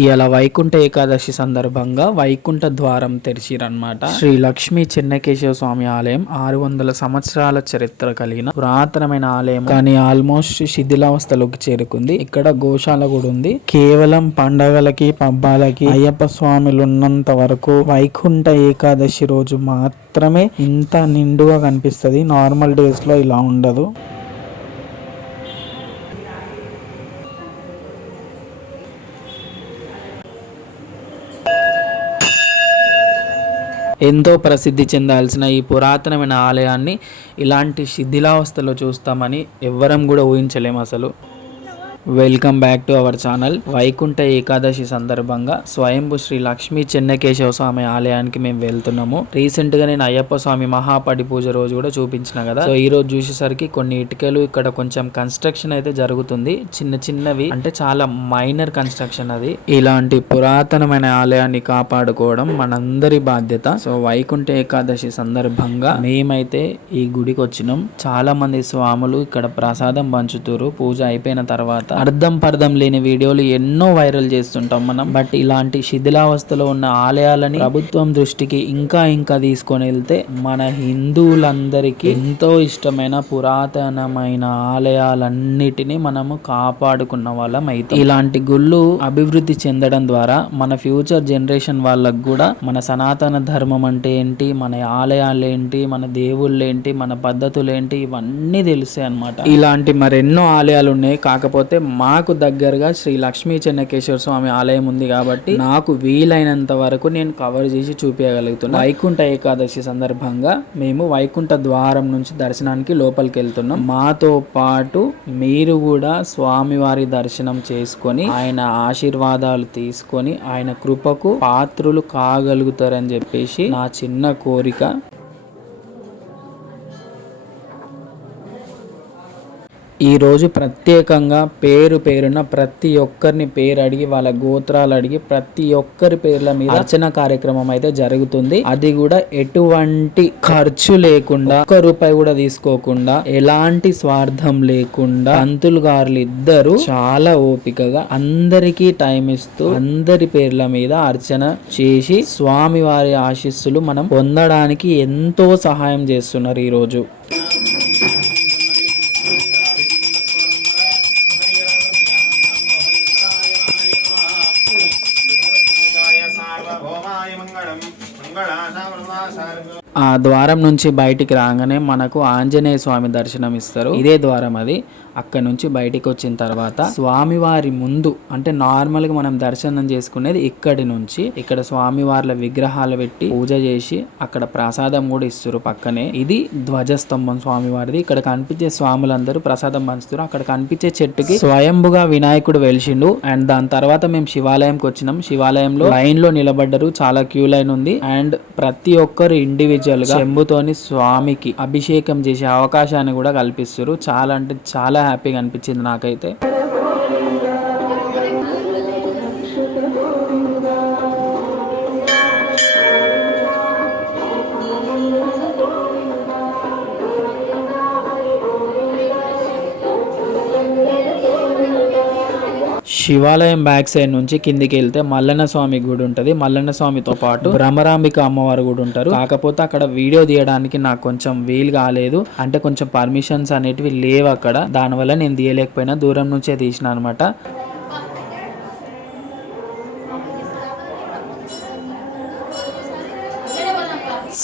ఇవాళ వైకుంఠ ఏకాదశి సందర్భంగా వైకుంఠ ద్వారం తెరిచిరన్నమాట. శ్రీ లక్ష్మీ చెన్నకేశవ స్వామి ఆలయం 600 సంవత్సరాల చరిత్ర కలిగిన పురాతనమైన ఆలయం, కానీ ఆల్మోస్ట్ శిథిలావస్థలోకి చేరుకుంది. ఇక్కడ గోశాల కూడా ఉంది. కేవలం పండగలకి పబ్బాలకి అయ్యప్ప స్వాములు ఉన్నంత వరకు వైకుంఠ ఏకాదశి రోజు మాత్రమే ఇంత నిండుగా కనిపిస్తుంది. నార్మల్ డేస్ లో ఇలా ఉండదు. ఎంతో ప్రసిద్ధి చెందాల్సిన ఈ పురాతనమైన ఆలయాన్ని ఇలాంటి శిథిలావస్థలో చూస్తామని ఎవ్వరం కూడా ఊహించలేము అసలు. Welcome back to our channel. Vaikuntha Ekadashi సందర్భంగా స్వయంభు శ్రీ లక్ష్మీ చెన్నకేశవ స్వామి ఆలయానికి మేము వెళ్తున్నాము. రీసెంట్ గా నేను అయ్యప్ప స్వామి మహాపడి పూజ రోజు కూడా చూపించిన కదా. సో ఈ రోజు చూసేసరికి కొన్ని ఇటుకలు ఇక్కడ కొంచెం కన్స్ట్రక్షన్ అయితే జరుగుతుంది. చిన్న చిన్నవి, అంటే చాలా మైనర్ కన్స్ట్రక్షన్ అది. ఇలాంటి పురాతనమైన ఆలయాన్ని కాపాడుకోవడం మనందరి బాధ్యత. సో వైకుంఠ ఏకాదశి సందర్భంగా మేమైతే ఈ గుడికి వచ్చినాం. చాలా మంది స్వాములు ఇక్కడ ప్రసాదం పంచుతారు. పూజ అయిపోయిన తర్వాత అర్థం పర్థం లేని వీడియోలు ఎన్నో వైరల్ చేస్తుంటాం మనం. బట్ ఇలాంటి శిథిలావస్థలో ఉన్న ఆలయాలని ప్రభుత్వం దృష్టికి ఇంకా తీసుకొని వెళ్తే మన హిందువులందరికీ ఎంతో ఇష్టమైన పురాతనమైన ఆలయాలన్నిటినీ మనము కాపాడుకున్న వాళ్ళం అయితే. ఇలాంటి గుళ్ళు అభివృద్ధి చెందడం ద్వారా మన ఫ్యూచర్ జనరేషన్ వాళ్ళకు కూడా మన సనాతన ధర్మం అంటే ఏంటి, మన ఆలయాలు ఏంటి, మన దేవుళ్ళు ఏంటి, మన పద్ధతులు ఏంటి, ఇవన్నీ తెలుస్తాయి అన్నమాట. ఇలాంటి మరెన్నో ఆలయాలు ఉన్నాయి. కాకపోతే మాకు దగ్గరగా శ్రీ లక్ష్మీ చెన్నకేశ్వర స్వామి ఆలయం ఉంది కాబట్టి నాకు వీలైనంత వరకు నేను కవర్ చేసి చూపించగలుగుతున్నాను. వైకుంఠ ఏకాదశి సందర్భంగా మేము వైకుంఠ ద్వారం నుంచి దర్శనానికి లోపలికి వెళ్తున్నాం. మాతో పాటు మీరు కూడా స్వామివారి దర్శనం చేసుకొని ఆయన ఆశీర్వాదాలు తీసుకొని ఆయన కృపకు పాత్రులు కాగలుగుతారని చెప్పేసి నా చిన్న కోరిక. ఈ రోజు ప్రత్యేకంగా పేరున ప్రతి ఒక్కరిని పేరు అడిగి వాళ్ళ గోత్రాలు అడిగి ప్రతి ఒక్కరి పేర్ల మీద అర్చన కార్యక్రమం అయితే జరుగుతుంది. అది కూడా ఎటువంటి ఖర్చు లేకుండా, ఒక్క రూపాయి కూడా తీసుకోకుండా, ఎలాంటి స్వార్థం లేకుండా పంతులు గారులు ఇద్దరు చాలా ఓపికగా అందరికీ టైం ఇస్తూ అందరి పేర్ల మీద అర్చన చేసి స్వామి వారి ఆశీస్సులు మనం పొందడానికి ఎంతో సహాయం చేస్తున్నారు ఈ రోజు. ఆ ద్వారం నుంచి బయటికి రాగానే మనకు ఆంజనేయ స్వామి దర్శనం ఇస్తారు. ఇదే ద్వారం అది. అక్కడ నుంచి బయటికి వచ్చిన తర్వాత స్వామివారి ముందు, అంటే నార్మల్ గా మనం దర్శనం చేసుకునేది ఇక్కడి నుంచి. ఇక్కడ స్వామివార్ల విగ్రహాలు పెట్టి పూజ చేసి అక్కడ ప్రసాదం కూడా ఇస్తారు పక్కనే. ఇది ధ్వజస్తంభం స్వామివారిది. ఇక్కడ కనిపించే స్వాములందరూ ప్రసాదం పంచుతారు. అక్కడ కనిపించే చెట్టుకి స్వయంభుగా వినాయకుడు వెలిసిండు. అండ్ దాని తర్వాత మేము శివాలయంకి వచ్చినాం. శివాలయంలో లైన్ లో నిలబడ్డారు. చాలా క్యూ లైన్ ఉంది. అండ్ ప్రతి ఒక్కరు ఇండివిజువల్ గా చెంబుతోని స్వామికి అభిషేకం చేసే అవకాశాన్ని కూడా కల్పిస్తారు. చాలా అంటే చాలా హ్యాపీగా అనిపించింది నాకైతే. శివాలయం బ్యాక్ సైడ్ నుంచి కిందికి వెళ్తే మల్లన్న స్వామి గుడి ఉంటది. మల్లన్న స్వామితో పాటు భ్రమరాంబిక అమ్మవారు కూడా ఉంటారు. కాకపోతే అక్కడ వీడియో తీయడానికి నాకు కొంచెం వీలు కాలేదు. అంటే కొంచెం పర్మిషన్స్ అనేటివి లేవు అక్కడ. దానివల్ల నేను తీయలేకపోయినా, దూరం నుంచే తీసిన అనమాట.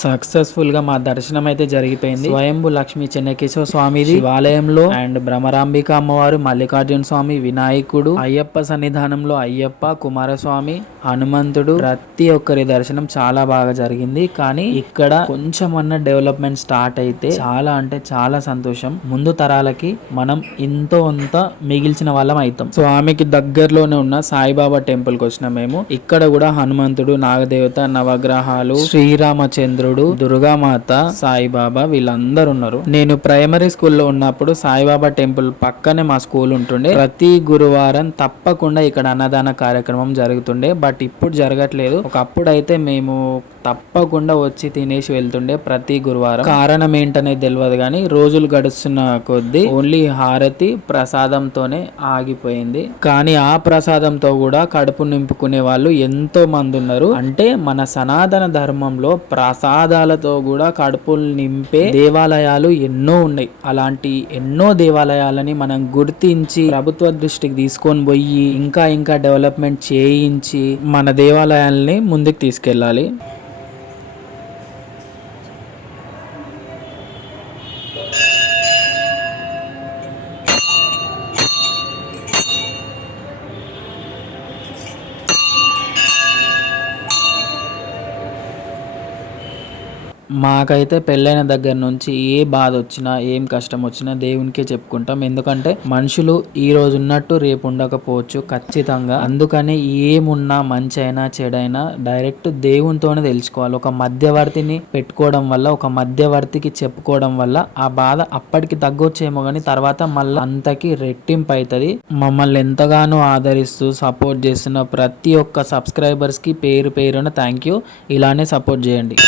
సక్సెస్ఫుల్ గా మా దర్శనం అయితే జరిగిపోయింది. స్వయంభు లక్ష్మీ చెన్నకేశవ స్వామిది శివాలయంలో, అండ్ భ్రమరాంబిక అమ్మవారు, మల్లికార్జున స్వామి, వినాయకుడు, అయ్యప్ప సన్నిధానంలో అయ్యప్ప, కుమారస్వామి, హనుమంతుడు, ప్రతి ఒక్కరి దర్శనం చాలా బాగా జరిగింది. కానీ ఇక్కడ కొంచెం అన్న డెవలప్మెంట్ స్టార్ట్ అయితే చాలా అంటే చాలా సంతోషం. ముందు తరాలకి మనం ఎంతో అంత మిగిల్చిన వాళ్ళం అవుతాం. స్వామికి దగ్గరలోనే ఉన్న సాయిబాబా టెంపుల్ కి వచ్చినాం మేము. ఇక్కడ కూడా హనుమంతుడు, నాగదేవత, నవగ్రహాలు, శ్రీరామచంద్రుడు, చంద్రుడు, దుర్గామాత, సాయిబాబా వీళ్ళందరూ ఉన్నారు. నేను ప్రైమరీ స్కూల్లో ఉన్నప్పుడు సాయిబాబా టెంపుల్ పక్కనే మా స్కూల్ ఉంటుండే. ప్రతి గురువారం తప్పకుండా ఇక్కడ అన్నదాన కార్యక్రమం జరుగుతుండే. బట్ ఇప్పుడు జరగట్లేదు. ఒకప్పుడు అయితే మేము తప్పకుండా వచ్చి తినేసి వెళ్తుండే ప్రతి గురువారం. కారణం ఏంటనేది తెలియదు కానీ రోజులు గడుస్తున్న కొద్దీ ఓన్లీ హారతి ప్రసాదంతోనే ఆగిపోయింది. కానీ ఆ ప్రసాదంతో కూడా కడుపు నింపుకునే వాళ్ళు ఎంతో మంది ఉన్నారు. అంటే మన సనాతన ధర్మంలో ప్రసాదాలతో కూడా కడుపులు నింపే దేవాలయాలు ఎన్నో ఉన్నాయి. అలాంటి ఎన్నో దేవాలయాలని మనం గుర్తించి ప్రభుత్వ దృష్టికి తీసుకొని పోయి ఇంకా డెవలప్మెంట్ చేయించి మన దేవాలయాల్ని ముందుకు తీసుకెళ్ళాలి. మాకైతే పెళ్ళైన దగ్గర నుంచి ఏ బాధ వచ్చినా ఏం కష్టం వచ్చినా దేవునికే చెప్పుకుంటాం. ఎందుకంటే మనుషులు ఈ రోజు ఉన్నట్టు రేపు ఉండకపోవచ్చు ఖచ్చితంగా. అందుకని ఏమున్నా మంచి అయినా చెడైనా డైరెక్ట్ దేవునితోనే తెలుసుకోవాలి. ఒక మధ్యవర్తిని పెట్టుకోవడం వల్ల, ఒక మధ్యవర్తికి చెప్పుకోవడం వల్ల ఆ బాధ అప్పటికి తగ్గొచ్చేమో కానీ తర్వాత మళ్ళీ అంతకి రెట్టింపు అవుతుంది. మమ్మల్ని ఎంతగానో ఆదరిస్తూ సపోర్ట్ చేస్తున్న ప్రతి ఒక్క సబ్స్క్రైబర్స్ కి పేరు పేరున థ్యాంక్ యూ. ఇలానే సపోర్ట్ చేయండి.